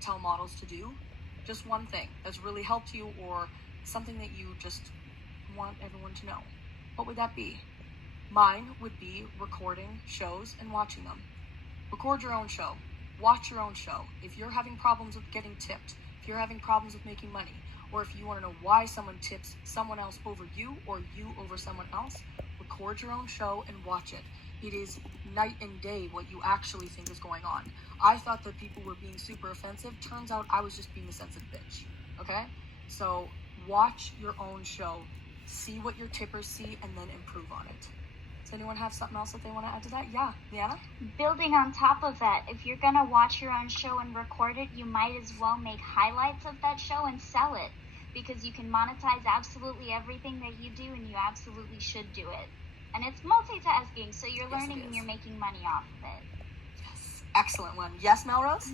tell models to do? Just one thing that's really helped you, or something that you just want everyone to know. What would that be? Mine would be recording shows and watching them. Record your own show. Watch your own show. If you're having problems with getting tipped, if you're having problems with making money, or if you want to know why someone tips someone else over you or you over someone else, record your own show and watch it. It is night and day what you actually think is going on. I thought that people were being super offensive. Turns out I was just being a sensitive bitch. Okay? So watch your own show. See what your tippers see and then improve on it. Does anyone have something else that they want to add to that? Yeah, Leana? Building on top of that, if you're going to watch your own show and record it, you might as well make highlights of that show and sell it, because you can monetize absolutely everything that you do, and you absolutely should do it. And it's multitasking, so you're learning and you're making money off of it. Yes, excellent one. Yes, Melrose?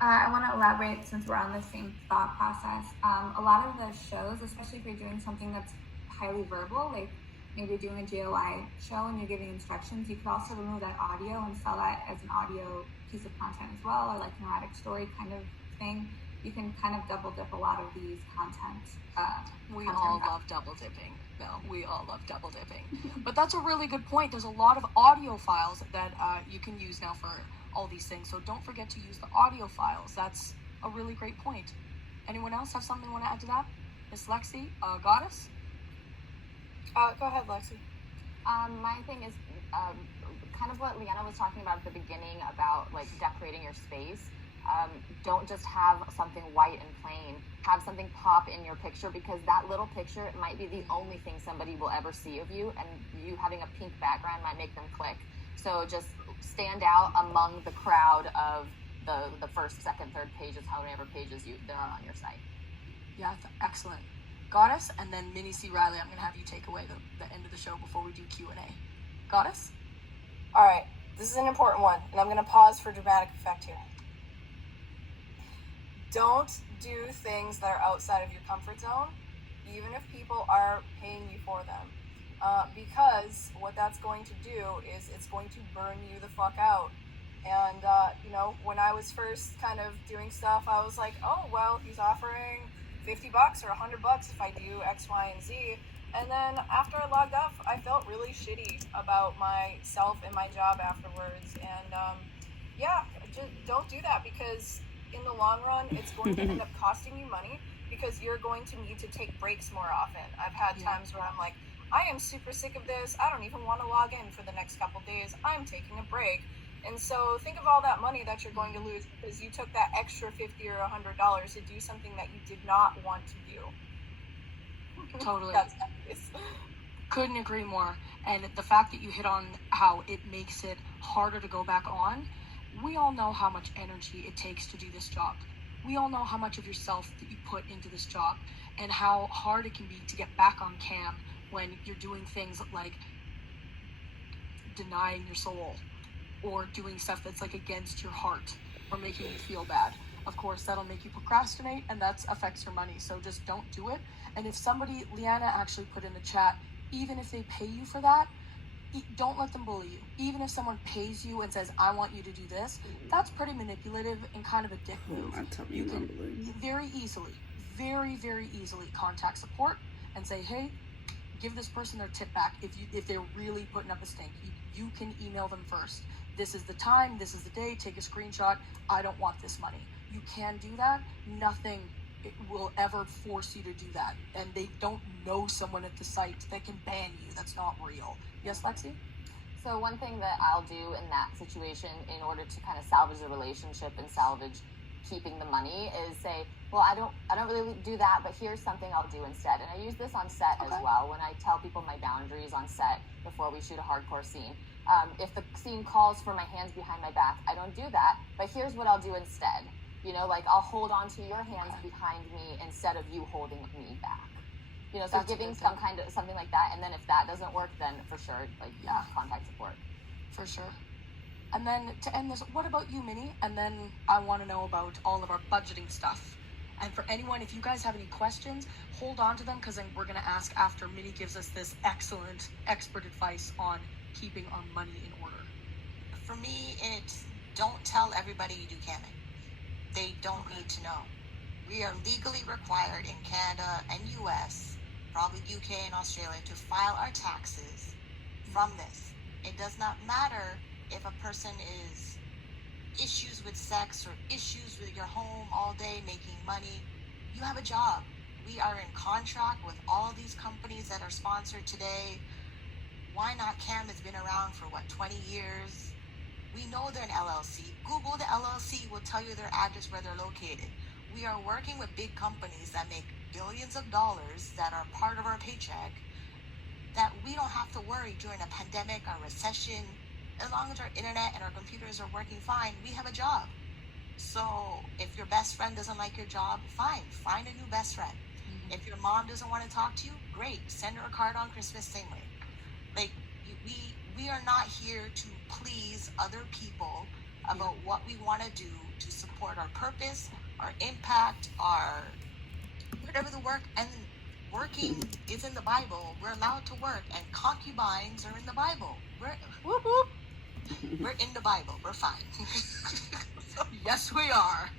I want to elaborate, since we're on the same thought process. A lot of the shows, especially if you're doing something that's highly verbal, like maybe doing a GOI show and you're giving instructions, you could also remove that audio and sell that as an audio piece of content as well, or like an erratic story kind of thing. You can kind of double dip a lot of these content. We all love double dipping. No, we all love double dipping. But that's a really good point. There's a lot of audio files that you can use now for all these things. So don't forget to use the audio files. That's a really great point. Anyone else have something they want to add to that? Miss Lexi, Goddess? Go ahead, Lexi. My thing is kind of what Leana was talking about at the beginning about like decorating your space. Don't just have something white and plain. Have something pop in your picture, because that little picture might be the only thing somebody will ever see of you, and you having a pink background might make them click. So just stand out among the crowd of the first, second, third pages, however pages there are on your site. Yeah, excellent. Goddess, and then Minnie C. Riley, I'm going to have you take away the end of the show before we do Q&A. Goddess? All right, this is an important one, and I'm going to pause for dramatic effect here. Don't do things that are outside of your comfort zone, even if people are paying you for them. Because what that's going to do is it's going to burn you the fuck out. And, when I was first kind of doing stuff, I was like, oh, well, he's offering $50 or $100 if I do X, Y, and Z. And then after I logged off, I felt really shitty about myself and my job afterwards. And, just don't do that, because in the long run, it's going to end up costing you money, because you're going to need to take breaks more often. I've had times where I'm like, I am super sick of this. I don't even want to log in for the next couple days. I'm taking a break. And so think of all that money that you're going to lose because you took that extra $50 or $100 to do something that you did not want to do. Totally. That's nice. Couldn't agree more. And the fact that you hit on how it makes it harder to go back on, we all know how much energy it takes to do this job. We all know how much of yourself that you put into this job, and how hard it can be to get back on cam when you're doing things like denying your soul, or doing stuff that's like against your heart, or making you feel bad. Of course, that'll make you procrastinate, and that affects your money. So just don't do it. And if somebody, Leana actually put in the chat, even if they pay you for that, don't let them bully you. Even if someone pays you and says, I want you to do this, that's pretty manipulative and kind of a dick move. You can very easily, very, very easily contact support and say, hey, give this person their tip back. If they're really putting up a stink, you can email them first. This is the time, this is the day, take a screenshot. I don't want this money. You can do that. Nothing will ever force you to do that. And they don't know someone at the site that can ban you. That's not real. Yes, Lexi? So one thing that I'll do in that situation in order to kind of salvage the relationship and salvage keeping the money is say, well, I don't really do that, but here's something I'll do instead. And I use this on set as well when I tell people my boundaries on set before we shoot a hardcore scene. If the scene calls for my hands behind my back, I don't do that, but here's what I'll do instead. Like I'll hold on to your hands behind me instead of you holding me back. So that's giving some kind of something like that. And then if that doesn't work, then for sure, contact support. For sure. And then to end this, what about you, Minnie? And then I want to know about all of our budgeting stuff. And for anyone, if you guys have any questions, hold on to them, because then we're going to ask after Minnie gives us this excellent expert advice on keeping our money in order. For me, it's don't tell everybody you do camming. they don't need to know. We are legally required in Canada and US, probably UK and Australia, to file our taxes from this. It does not matter if a person is issues with sex or issues with your home all day making money. You have a job. We are in contract with all these companies that are sponsored today. YNOT Cam has been around for 20 years. We know they're an LLC. Google the LLC will tell you their address where they're located. We are working with big companies that make billions of dollars that are part of our paycheck, that we don't have to worry during a pandemic or recession. As long as our internet and our computers are working fine, we have a job. So if your best friend doesn't like your job, fine, find a new best friend. If your mom doesn't want to talk to you, great, send her a card on Christmas same way. Like, we are not here to please other people about what we want to do to support our purpose, our impact, our whatever the work. And working is in the Bible. We're allowed to work, and concubines are in the Bible. We're in the Bible. We're fine. Yes, we are.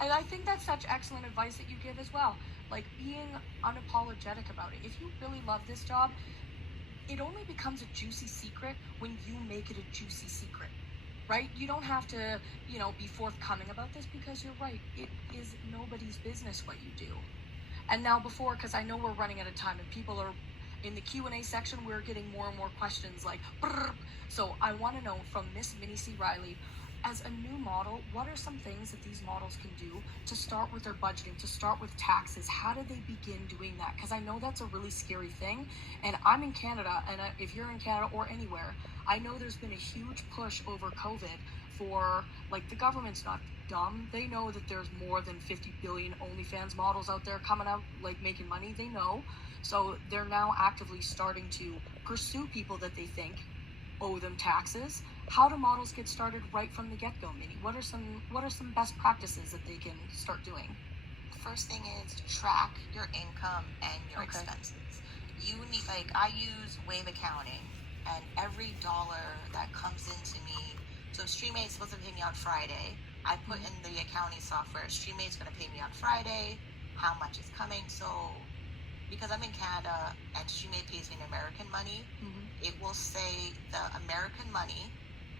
And I think that's such excellent advice that you give as well. Like, being unapologetic about it. If you really love this job, it only becomes a juicy secret when you make it a juicy secret, right? You don't have to, be forthcoming about this, because you're right. It is nobody's business what you do. And now because I know we're running out of time and people are in the Q&A section, we're getting more and more questions like, brrr. So I want to know from Miss Minnie C. Riley, as a new model, what are some things that these models can do to start with their budgeting, to start with taxes? How do they begin doing that? Because I know that's a really scary thing. And I'm in Canada, and if you're in Canada or anywhere, I know there's been a huge push over COVID for, like, the government's not dumb. They know that there's more than 50 billion OnlyFans models out there coming out, like, making money. They know. So they're now actively starting to pursue people that they think owe them taxes. How do models get started right from the get-go, Minnie? What are some best practices that they can start doing? First thing is track your income and your expenses. You need, I use Wave Accounting, and every dollar that comes into me, so StreamMate's supposed to pay me on Friday. I put in the accounting software, StreamMate's going to pay me on Friday, how much is coming. So because I'm in Canada and StreamMate pays me in American money, it will say the American money,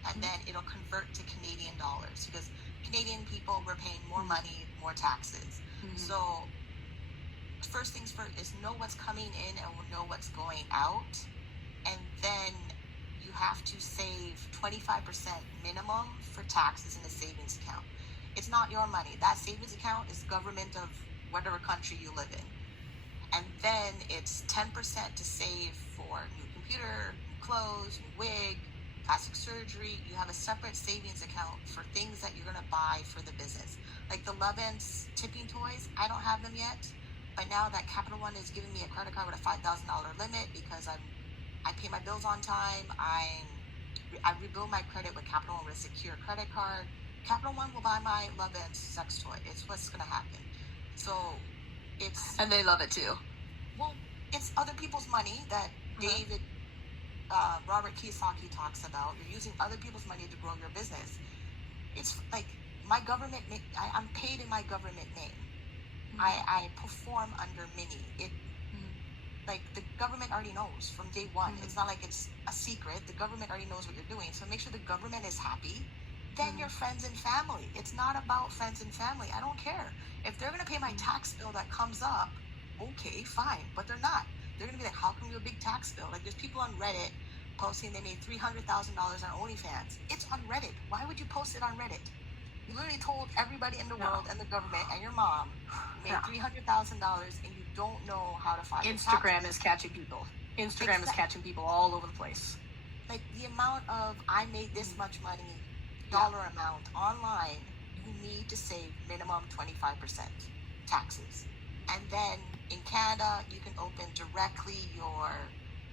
and then it'll convert to Canadian dollars, because Canadian people, we're paying more money, more taxes. So first things first is know what's coming in and know what's going out. And then you have to save 25% minimum for taxes in a savings account. It's not your money. That savings account is government of whatever country you live in. And then it's 10% to save for new computer, new clothes, new wig, plastic surgery. You have a separate savings account for things that you're going to buy for the business. Like the Loven's tipping toys, I don't have them yet. But now that Capital One is giving me a credit card with a $5,000 limit because I pay my bills on time. I rebuild my credit with Capital One with a secure credit card. Capital One will buy my Loven's sex toy. It's what's going to happen. So it's... And they love it too. Well, it's other people's money that David... Robert Kiyosaki talks about. You're using other people's money to grow your business. It's like my government, I'm paid in my government name. I perform under Minnie. Like the government already knows from day one. It's not like it's a secret. The government already knows what you're doing. So make sure the government is happy. Then your friends and family. It's not about friends and family. I don't care. If they're going to pay my tax bill that comes up, okay, fine. But they're not. They're going to be like, how come you have a big tax bill? Like, there's people on Reddit posting they made $300,000 on OnlyFans. It's on Reddit. Why would you post it on Reddit? You literally told everybody in the world and the government and your mom you made $300,000 and you don't know how to file Instagram is catching people. Instagram is catching people all over the place. Like, the amount of, I made this much money, dollar amount online, you need to save minimum 25% taxes. And then in Canada, you can open directly your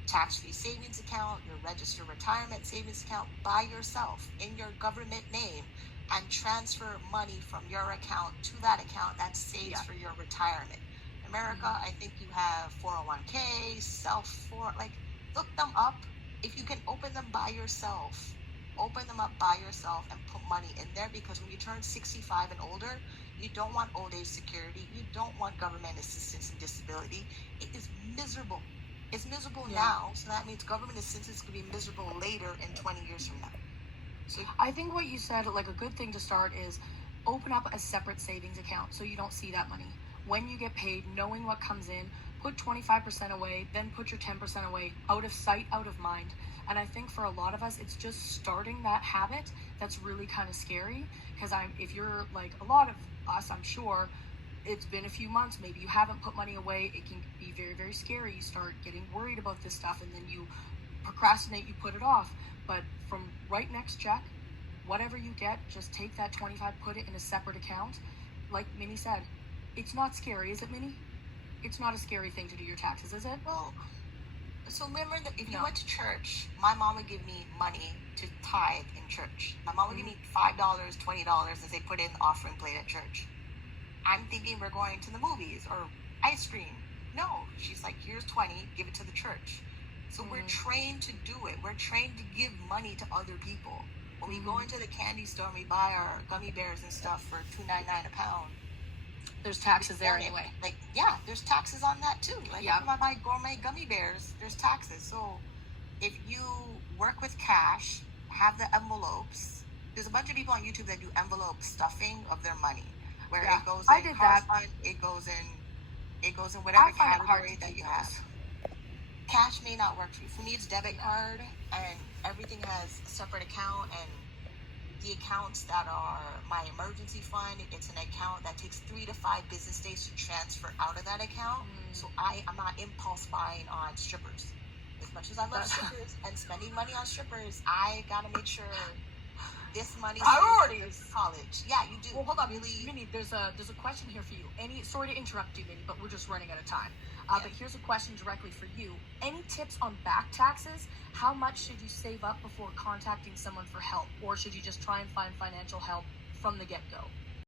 tax-free savings account, your registered retirement savings account by yourself in your government name, and transfer money from your account to that account that saves for your retirement. America, I think you have 401k, look them up. If you can open them by yourself, open them up by yourself and put money in there, because when you turn 65 and older, you don't want old age security. You don't want government assistance and disability. It is miserable. It's miserable now, so that means government assistance could be miserable later in 20 years from now. So I think what you said, like a good thing to start is open up a separate savings account so you don't see that money. When you get paid, knowing what comes in, put 25% away, then put your 10% away, out of sight, out of mind. And I think for a lot of us, it's just starting that habit that's really kind of scary. Because if you're like a lot of us, I'm sure, it's been a few months, maybe you haven't put money away, it can be very, very scary. You start getting worried about this stuff, and then you procrastinate, you put it off. But from right next check, whatever you get, just take that 25, put it in a separate account. Like Minnie said, it's not scary, is it, Minnie? It's not a scary thing to do your taxes, is it? Well, so remember that if you went to church, my mom would give me money to tithe in church. My mom would give me $5, $20 and say, put it in the offering plate at church. I'm thinking we're going to the movies or ice cream. No, she's like, here's 20, give it to the church. So we're trained to do it. We're trained to give money to other people. When we go into the candy store and we buy our gummy bears and stuff for $2.99 a pound, there's taxes there anyway. Like, yeah, there's taxes on that too. Like, if I buy gourmet gummy bears, there's taxes. So if you work with cash, have the envelopes. There's a bunch of people on YouTube that do envelope stuffing of their money, where it goes in car fund, it goes in whatever category that you have. Cash may not work for you. For me, it's debit card, and everything has a separate account, and the accounts that are my emergency fund, it's an account that takes 3 to 5 business days to transfer out of that account. So I'm not impulse buying on strippers. As much as I love strippers and spending money on strippers, I gotta make sure this money priorities. College. Yeah, you do. Well, hold on, really. Minnie. There's a question here for you. Sorry to interrupt you, Minnie, but we're just running out of time. But here's a question directly for you. Any tips on back taxes? How much should you save up before contacting someone for help, or should you just try and find financial help from the get-go?